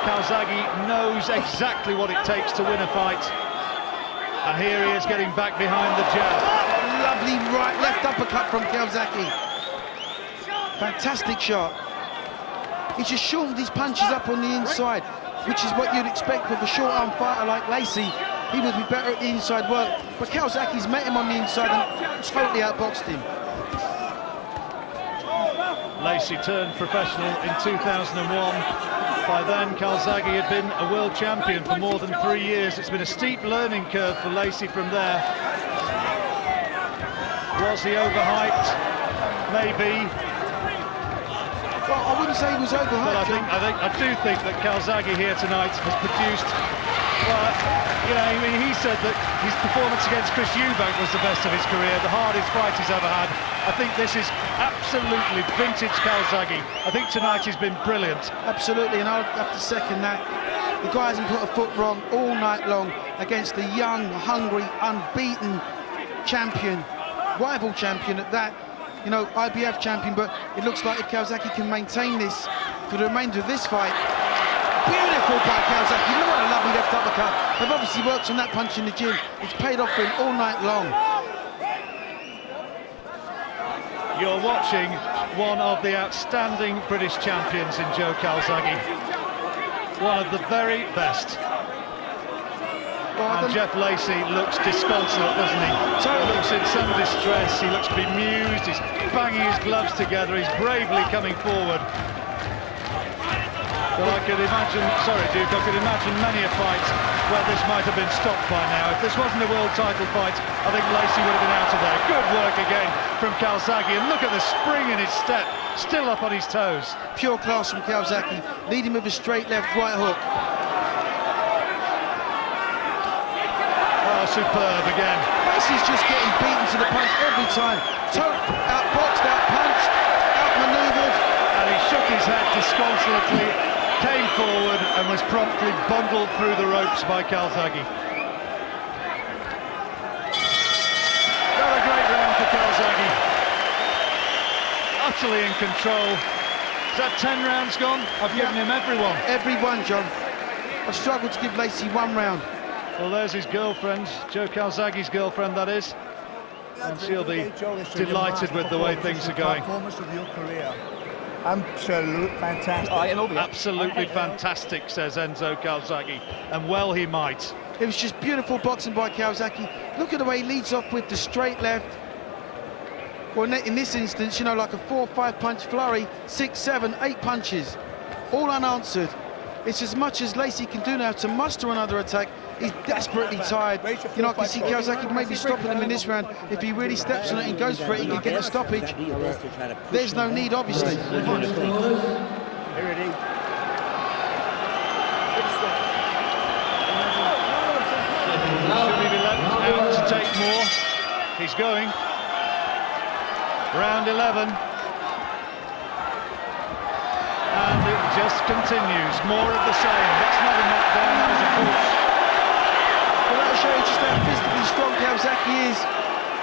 Calzaghe knows exactly what it takes to win a fight. And here he is getting back behind the jab. Lovely right, left uppercut from Calzaghe. Fantastic shot. He's just shortened his punches up on the inside, which is what you'd expect with a short-arm fighter like Lacy. He would be better at the inside work, but Calzaghe's met him on the inside and totally outboxed him. Lacy turned professional in 2001. By then, Calzaghe had been a world champion for more than 3 years. It's been a steep learning curve for Lacy from there. Was he overhyped? Maybe. Well, I wouldn't say he was overhyped. But I do think that Calzaghe here tonight has produced. Well, you know, I mean, he said that his performance against Chris Eubank was the best of his career, the hardest fight he's ever had. I think this is absolutely vintage Calzaghe. I think tonight he's been brilliant. Absolutely, and I'll have to second that. The guy hasn't put a foot wrong all night long against the young, hungry, unbeaten champion, rival champion at that. You know, IBF champion, but it looks like if Calzaghe can maintain this for the remainder of this fight, Beautiful by Calzaghe. You know what a lovely left uppercut. They've obviously worked on that punch in the gym. It's paid off for him all night long. You're watching one of the outstanding British champions in Joe Calzaghe. One of the very best. And Jeff Lacy looks disconsolate, doesn't he? He looks in some distress, he looks bemused, he's banging his gloves together, he's bravely coming forward. Well, I could imagine, sorry Duke, I could imagine many a fight where this might have been stopped by now. If this wasn't a world title fight, I think Lacy would have been out of there. Good work again from Calzaghe, and look at the spring in his step, still up on his toes. Pure class from Calzaghe, leading with a straight left right hook. Superb again. Lacy's just getting beaten to the punch every time. Outboxed, outpunched, outmaneuvered. And he shook his head disconsolately, came forward and was promptly bundled through the ropes by Calzaghe. Another great round for Calzaghe. Utterly in control. Is that 10 rounds gone? I've given him every one. Every one, John. I've struggled to give Lacy one round. Well, there's his girlfriend, Joe Calzaghe's girlfriend, that is. And she'll be delighted with the way things are going. Absolute fantastic. Absolutely fantastic, says Enzo Calzaghe, and well he might. It was just beautiful boxing by Calzaghe. Look at the way he leads off with the straight left. Well, in this instance, you know, like a 4 or 5 punch flurry, 6, 7, 8 punches, all unanswered. It's as much as Lacy can do now to muster another attack. He's desperately tired. You know, I can see Calzaghe maybe stopping him in this round. If he really steps on it and goes for it, he can get the stoppage. There's no need, obviously. Should be left out to take more. He's going. Round 11. And it just continues. More of the same. That's not a knockdown, that was a push. Well, that'll show you just how physically strong Calzaghe is.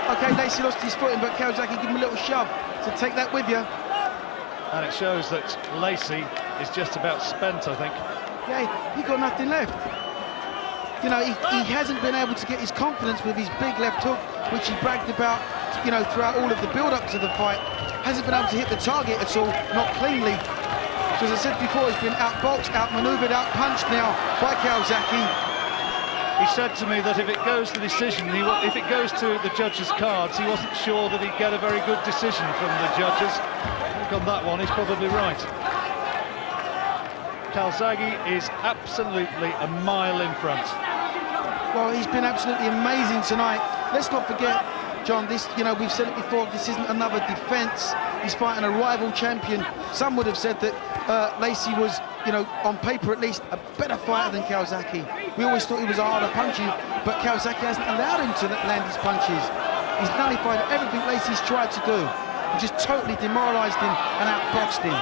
Okay, Lacy lost his footing, but Calzaghe give him a little shove. So take that with you. And it shows that Lacy is just about spent, I think. Yeah, he got nothing left. You know, he hasn't been able to get his confidence with his big left hook, which he bragged about, you know, throughout all of the build-up to the fight. Hasn't been able to hit the target at all, not cleanly. So as I said before, he's been outboxed, outmaneuvered, outpunched now by Calzaghe. He said to me that if it goes to decision, if it goes to the judges' cards, he wasn't sure that he'd get a very good decision from the judges. I think on that one, he's probably right. Calzaghe is absolutely a mile in front. Well, he's been absolutely amazing tonight. Let's not forget, John, this, you know, we've said it before, this isn't another defence. He's fighting a rival champion. Some would have said that Lacy was, you know, on paper at least, a better fighter than Calzaghe. We always thought he was a harder puncher, but Calzaghe hasn't allowed him to land his punches. He's nullified everything Lacy's tried to do. He just totally demoralised him and outboxed him.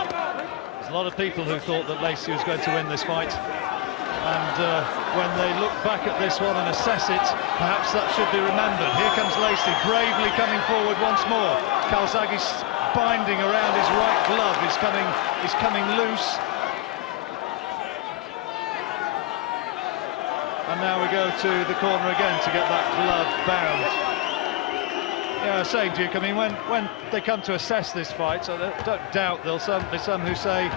There's a lot of people who thought that Lacy was going to win this fight. And when they look back at this one and assess it, perhaps that should be remembered. Here comes Lacy, bravely coming forward once more. Calzaghe's binding around his right glove is coming loose. And now we go to the corner again to get that glove bound. Yeah, I was saying, Duke, I mean, when they come to assess this fight, so I don't doubt there'll be some who say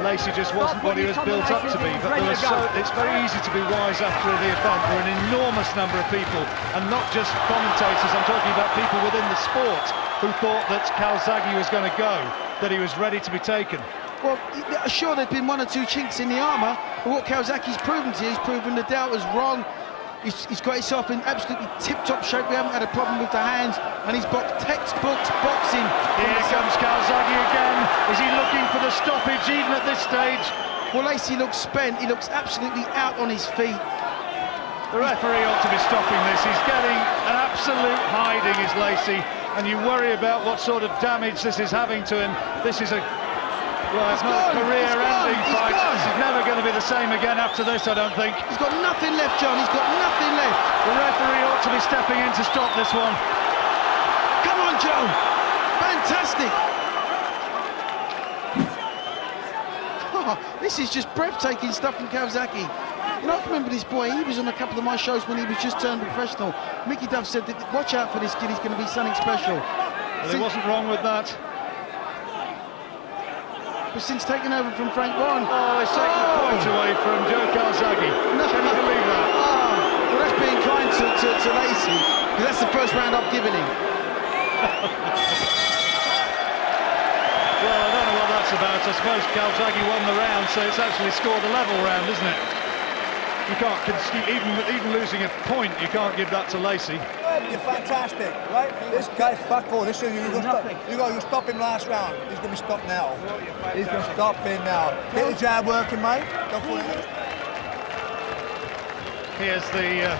Lacy just wasn't what he was built up to be, but it's very easy to be wise after the event. There are an enormous number of people, and not just commentators, I'm talking about people within the sport, who thought that Calzaghe was going to go, that he was ready to be taken. Well, sure, there've been 1 or 2 chinks in the armour, but what Calzaghe's proven to you, he's proven the doubt was wrong. He's got himself in absolutely tip-top shape. We haven't had a problem with the hands, and he's boxed textbooks boxing. Here comes Calzaghe again. Is he looking for the stoppage even at this stage? Well, Lacy looks spent. He looks absolutely out on his feet. The referee ought to be stopping this. He's getting an absolute hiding, is Lacy, and you worry about what sort of damage this is having to him. This is a career-ending fight. This is never going to be the same again after this, I don't think. He's got nothing left, John. He's got nothing left. The referee ought to be stepping in to stop this one. Come on, Joe. Fantastic. Oh, This is just breathtaking stuff from Calzaghe. You know, I can remember this boy, he was on a couple of my shows when he was just turned professional. Mickey Duff said, that, watch out for this kid, he's going to be something special. Well, he wasn't wrong with that. But since taking over from Frank Warren... Oh, it's taken the point away from Joe Calzaghe. No. Can you believe that? Oh, well, that's being kind to Lacy, because that's the first round I've given him. Well, I don't know what that's about. I suppose Calzaghe won the round, so it's actually scored a level round, isn't it? You can't, even losing a point, you can't give that to Lacy. You're fantastic, right? This guy's fuck all. This is you got to stop him last round. He's going to be stopped now. He's going to stop him now. Get the jab working, mate. Go for it. Here's the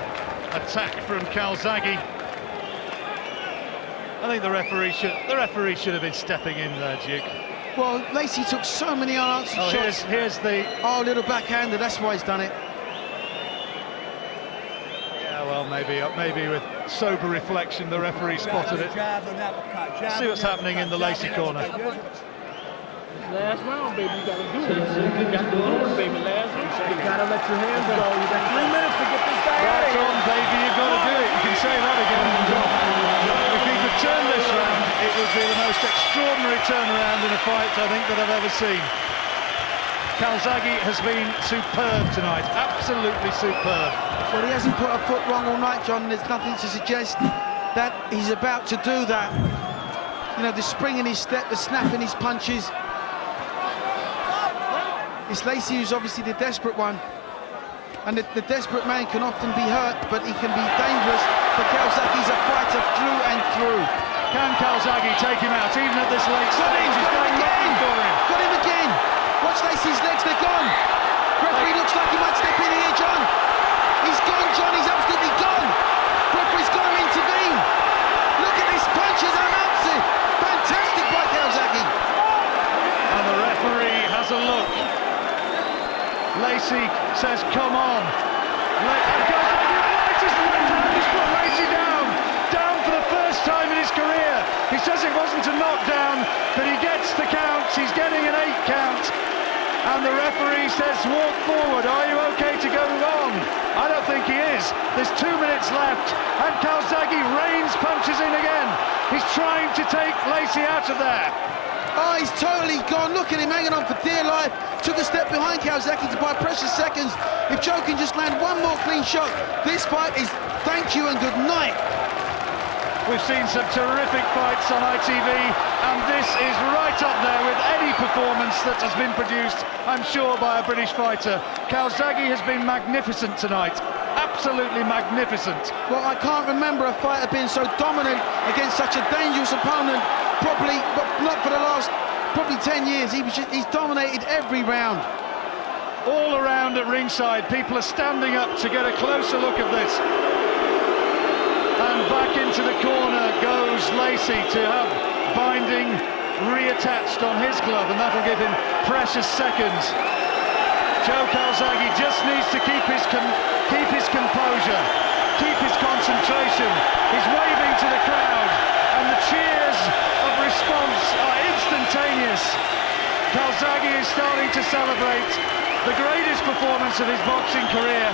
attack from Calzaghe. I think the referee should have been stepping in there, Duke. Well, Lacy took so many unanswered shots. Here's the... Oh, little backhander, that's why he's done it. Yeah, well, maybe with sober reflection, the referee spotted it. See what's happening in the Lacy corner. Last round, baby, you gotta do it. You gotta do it, baby, last round. You gotta let your hands go. You got 3 minutes to get this guy out of Right here. on, baby, you've got to do it. You can say that again. If he could turn this round, it would be the most extraordinary turnaround in a fight, I think, that I've ever seen. Calzaghe has been superb tonight, absolutely superb. Well, he hasn't put a foot wrong all night, John, and there's nothing to suggest that he's about to do that. You know, the spring in his step, the snap in his punches. It's Lacy who's obviously the desperate one. And the desperate man can often be hurt, but he can be dangerous. But Calzaghe's a fighter through and through. Can Calzaghe take him out, even at this late stage? He's going looking for him. Got him again! Watch Lacy's legs, they're gone! Referee looks like he might step in here, John! He's gone, John, he's absolutely gone! Referee's got to intervene! Look at this, punches and it! Fantastic by Calzaghe! And the referee has a look. Lacy says, come on. And Calzaghe rights the left hand, he's put Lacy down for the first time in his career. He says it wasn't a knockdown, but he gets the count, he's getting an 8 count. And the referee says, walk forward, are you okay to go on? I don't think he is. There's 2 minutes left, and Calzaghe rains punches in again. He's trying to take Lacy out of there. Oh, he's totally gone. Look at him hanging on for dear life. Took a step behind Calzaghe to buy precious seconds. If Joe can just land one more clean shot, this fight is thank you and good night. We've seen some terrific fights on ITV, and this is right up there with any performance that has been produced, I'm sure, by a British fighter. Calzaghe has been magnificent tonight. Absolutely magnificent. Well, I can't remember a fighter being so dominant against such a dangerous opponent, probably, but not for the last, probably 10 years. He's dominated every round. All around at ringside, people are standing up to get a closer look at this. And back into the corner goes Lacy to have binding reattached on his glove, and that'll give him precious seconds. Joe Calzaghe just needs to keep his composure, keep his concentration. He's waving to the crowd, and the cheers of response are instantaneous. Calzaghe is starting to celebrate the greatest performance of his boxing career.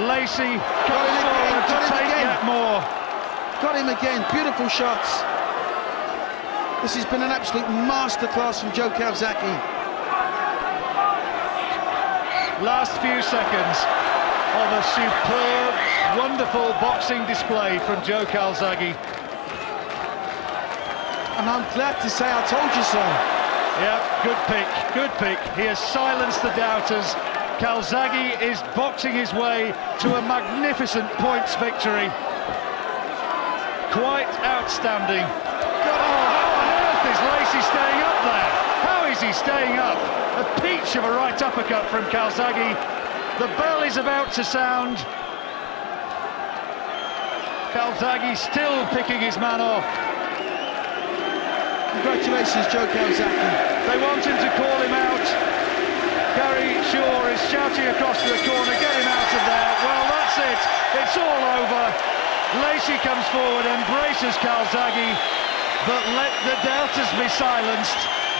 Lacy comes forward to take yet more. Got him again, beautiful shots. This has been an absolute masterclass from Joe Calzaghe. Last few seconds of a superb, wonderful boxing display from Joe Calzaghe. And I'm glad to say I told you so. Yeah, good pick, good pick. He has silenced the doubters. Calzaghe is boxing his way to a magnificent points victory. Quite outstanding. God, how on earth is Lacy staying up there? How is he staying up? A peach of a right uppercut from Calzaghe. The bell is about to sound. Calzaghe still picking his man off. Congratulations, Joe Calzaghe. They want him to call him out. Gary Shaw is shouting across to the corner, get him out of there. Well, that's it. It's all over. Lacy comes forward, embraces Calzaghe, but let the doubters be silenced.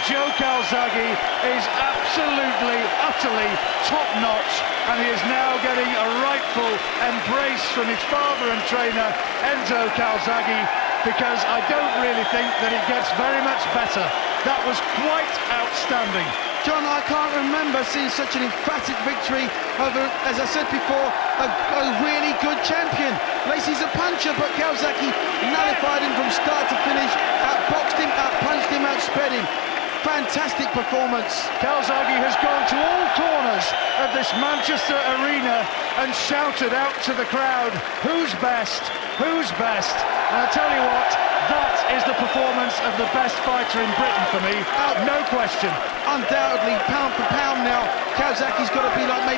Joe Calzaghe is absolutely, utterly top-notch, and he is now getting a rightful embrace from his father and trainer, Enzo Calzaghe, because I don't really think that it gets very much better. That was quite outstanding. John, I can't remember seeing such an emphatic victory over, as I said before, a really good champion. Lacy's a puncher, but Calzaghe nullified him from start to finish, outboxed him, outpunched him, outsped him. Fantastic performance. Calzaghe has gone to all corners of this Manchester arena and shouted out to the crowd, who's best, who's best? And I tell you what, that is the performance of the best fighter in Britain for me, no question. Undoubtedly, pound for pound now, Calzaghe's got to be like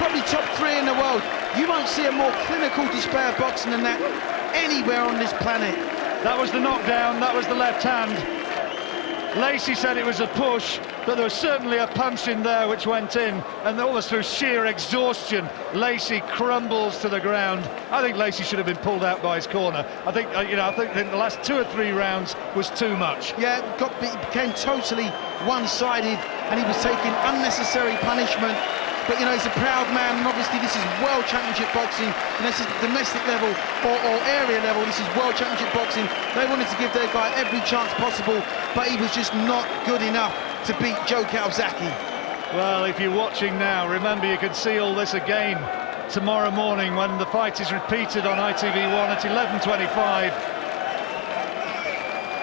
probably top 3 in the world. You won't see a more clinical display of boxing than that anywhere on this planet. That was the knockdown, that was the left hand. Lacy said it was a push, but there was certainly a punch in there which went in, and almost through sheer exhaustion, Lacy crumbles to the ground. I think Lacy should have been pulled out by his corner. I think, I think the last 2 or 3 rounds was too much. Yeah, it became totally one-sided, and he was taking unnecessary punishment. But, he's a proud man, and obviously this is World Championship boxing, and this is domestic level or area level. This is World Championship boxing. They wanted to give their guy every chance possible, but he was just not good enough to beat Joe Calzaghe. Well, if you're watching now, remember you can see all this again tomorrow morning when the fight is repeated on ITV1 at 11:25.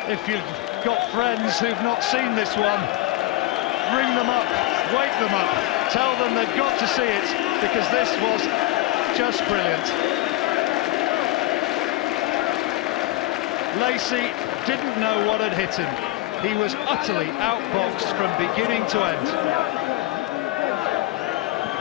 If you've got friends who've not seen this one, ring them up, wake them up, tell them they've got to see it, because this was just brilliant. Lacy didn't know what had hit him. He was utterly outboxed from beginning to end.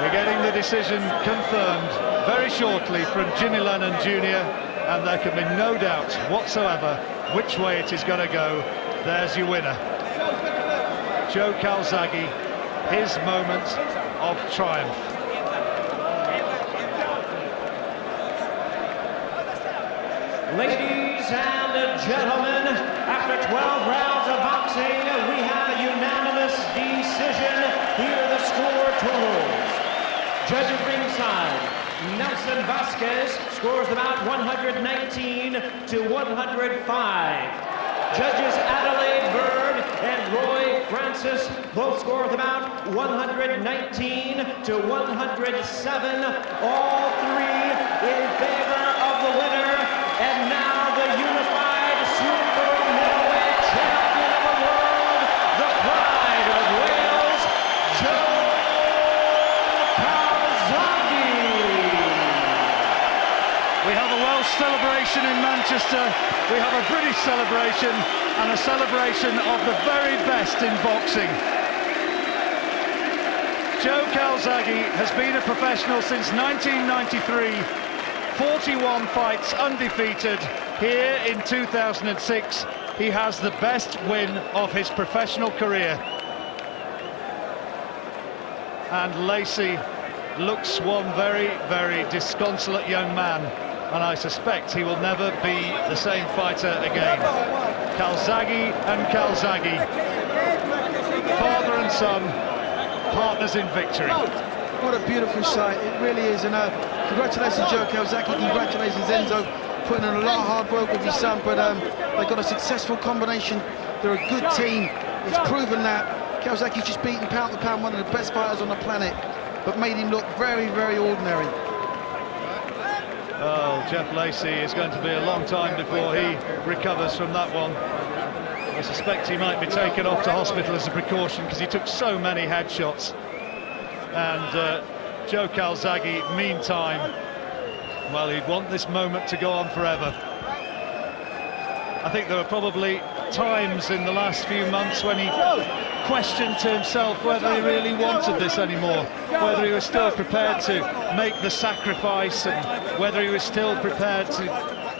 We're getting the decision confirmed very shortly from Jimmy Lennon Jr., and there can be no doubt whatsoever which way it is going to go. There's your winner, Joe Calzaghe, his moment of triumph. Ladies and gentlemen, after 12 rounds of boxing, we have a unanimous decision. Here are the score totals. Judge at ringside, Nelson Vasquez scores the bout 119 to 105. Judges Adelaide Bird and Roy Francis both score the bout 119 to 107. All 3 in favor of the winner. And now the unified super middleweight champion of the world, the pride of Wales, Joe Calzaghe. We have a Welsh celebration in Manchester, we have a British celebration, and a celebration of the very best in boxing. Joe Calzaghe has been a professional since 1993, 41 fights undefeated. Here in 2006, he has the best win of his professional career. And Lacy looks one very, very disconsolate young man, and I suspect he will never be the same fighter again. Calzaghe and Calzaghe, father and son, partners in victory. What a beautiful sight, it really is. And congratulations Joe Calzaghe, congratulations Enzo, putting in a lot of hard work with his son, but they got a successful combination. They're a good team, it's proven that. Calzaghe's just beaten pound for pound one of the best fighters on the planet, but made him look very, very ordinary. Oh, Jeff Lacy is going to be a long time before he recovers from that one. I suspect he might be taken off to hospital as a precaution because he took so many headshots. And Joe Calzaghe, meantime, well, he'd want this moment to go on forever. I think there were probably times in the last few months when he questioned to himself whether he really wanted this anymore, whether he was still prepared to make the sacrifice, and whether he was still prepared to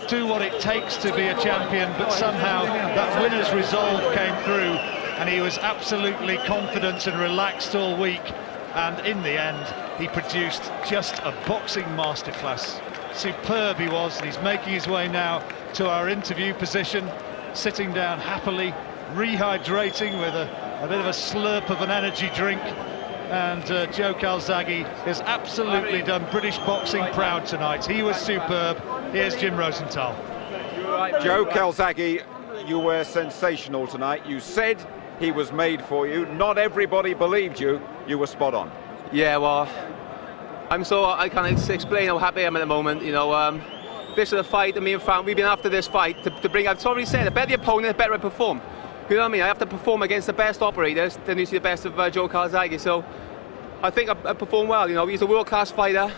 do what it takes to be a champion. But somehow that winner's resolve came through, and he was absolutely confident and relaxed all week. And in the end, he produced just a boxing masterclass. Superb he was, and he's making his way now to our interview position, sitting down happily, rehydrating with a a bit of a slurp of an energy drink. And Joe Calzaghe has absolutely done British boxing proud tonight. He was superb. Here's Jim Rosenthal. Joe Calzaghe, you were sensational tonight. You said he was made for you. Not everybody believed you. You were spot on. Yeah, well, I can't explain how happy I am at the moment. You know, this is a fight that me and Frank, we've been after this fight to bring. I've already said, the better the opponent, the better I perform. You know what I mean? I have to perform against the best operators, then you see the best of Joe Calzaghe. So I think I performed well. You know, he's a world-class fighter,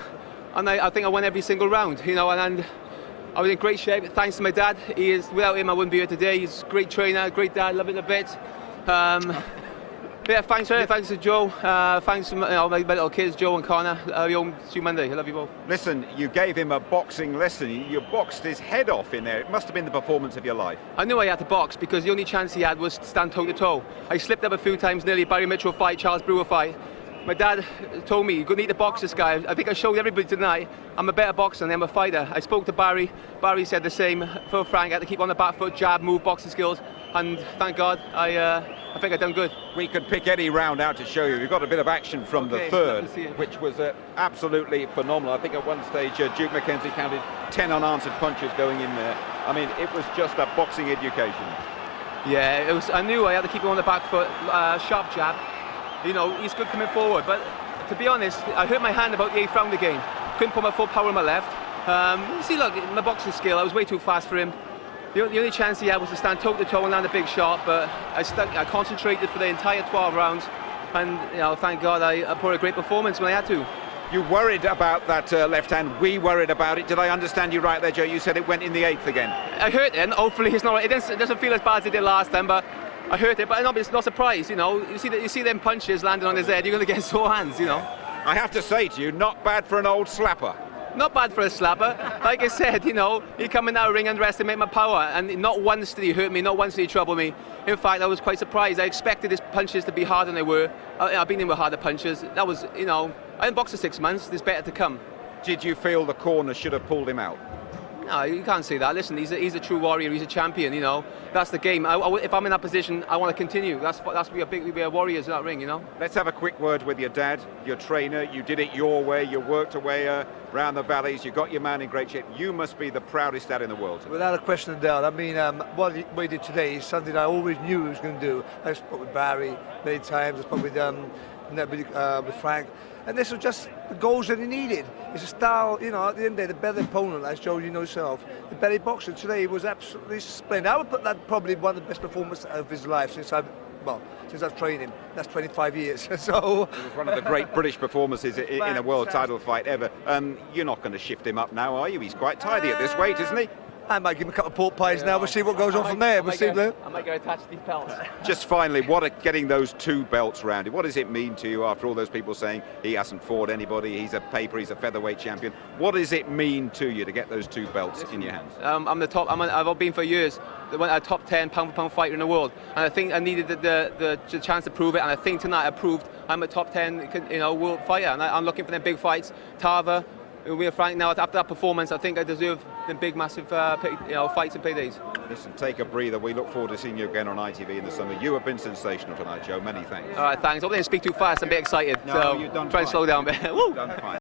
and I think I won every single round. You know, and I was in great shape. Thanks to my dad. Without him, I wouldn't be here today. He's a great trainer, great dad. Love it a bit. Yeah, thanks to Joe. Thanks to my little kids, Joe and Connor. I'll be home see you Monday. I love you both. Listen, you gave him a boxing lesson. You boxed his head off in there. It must have been the performance of your life. I knew I had to box because the only chance he had was to stand toe-to-toe. I slipped up a few times, nearly Barry Mitchell fight, Charles Brewer fight. My dad told me, you need to box this guy. I think I showed everybody tonight I'm a better boxer than I'm a fighter. I spoke to Barry. Barry said the same. For Frank, I had to keep on the back foot, jab, move, boxing skills. And thank God, I think I've done good. We could pick any round out to show you. We've got a bit of action from the third, which was absolutely phenomenal. I think at one stage, Duke McKenzie counted 10 unanswered punches going in there. I mean, it was just a boxing education. Yeah, it was. I knew I had to keep him on the back foot, sharp jab. You know, he's good coming forward, but to be honest, I hurt my hand about the 8th round again. Couldn't put my full power on my left. You see, look, my boxing skill, I was way too fast for him. The only chance he had was to stand toe-to-toe and land a big shot, but I concentrated for the entire 12 rounds, and you know, thank God I put a great performance when I had to. You worried about that left hand. We worried about it. Did I understand you right there, Joe? You said it went in the 8th again. I hurt it, and hopefully it's not. It doesn't feel as bad as it did last time, but I hurt it. But it's not surprised, you know. You see them punches landing on his head. You're going to get sore hands, you know. I have to say to you, not bad for an old slapper. Not bad for a slapper. Like I said, you know, he come in that ring, underestimate my power, and not once did he hurt me, not once did he trouble me. In fact, I was quite surprised. I expected his punches to be harder than they were. I've been in with harder punches. That was, you know, I didn't box for 6 months. There's better to come. Did you feel the corner should have pulled him out? No, you can't say that. Listen, he's a true warrior. He's a champion. You know, that's the game. If I'm in that position, I want to continue. That's we are warriors in that ring. You know. Let's have a quick word with your dad, your trainer. You did it your way. You worked away around the valleys. You got your man in great shape. You must be the proudest dad in the world. Without a question of doubt. I mean, what he did today is something I always knew he was going to do. I spoke with Barry many times. I spoke with Frank. And this was just the goals that he needed. It's a style, you know, at the end of the day, the better opponent, as Joe, you know yourself, the better boxer today was absolutely splendid. I would put that probably one of the best performances of his life since I've trained him. That's 25 years. So it was one of the great British performances in a world title fight ever. You're not going to shift him up now, are you? He's quite tidy at this weight, isn't he? I might give him a couple of pork pies now. We'll see what goes on from there. I might go attach these belts. Just finally, getting those 2 belts round? What does it mean to you after all those people saying he hasn't fought anybody, he's a paper, he's a featherweight champion? What does it mean to you to get those 2 belts in your hands? I'm the top. I've been for years a top 10 pound-for-pound fighter in the world, and I think I needed the chance to prove it. And I think tonight I proved I'm a top 10, you know, world fighter, and I'm looking for them big fights. Tava. We're Frank now. After that performance, I think I deserve the big, massive, fights and paydays. Listen, take a breather. We look forward to seeing you again on ITV in the summer. You have been sensational tonight, Joe. Many thanks. All right, thanks. I hope they didn't speak too fast. I'm a bit excited, so you've done try and slow down a bit. Woo! Done fine.